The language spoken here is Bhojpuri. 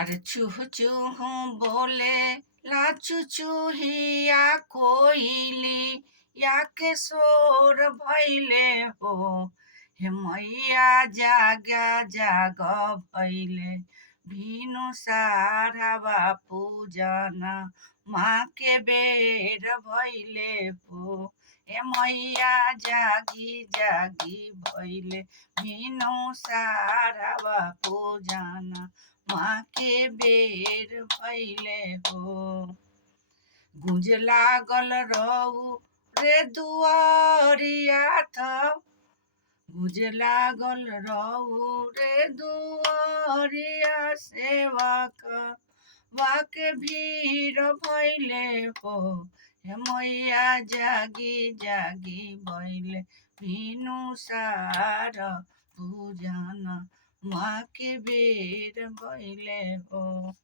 अरे चूह चूह बोले लाचू चूहिया कोइली या के शोर भैले हो। हे मैया जागा जाग भैले भीनु सारावा पूजना माँ के बेर भैले हो। हे मैया जागी जागी भैले भीनु सारावा पूजना माँ के बेर भैले हो। गुंज लागल रहू रे दुआरिया त गुंज लागल रहू रे दुआरिया सेवक वाके भीड़ भैले हो। हे मैया जागी जागी भैले भीनु सार पूजन माँ के बेर भैले हो।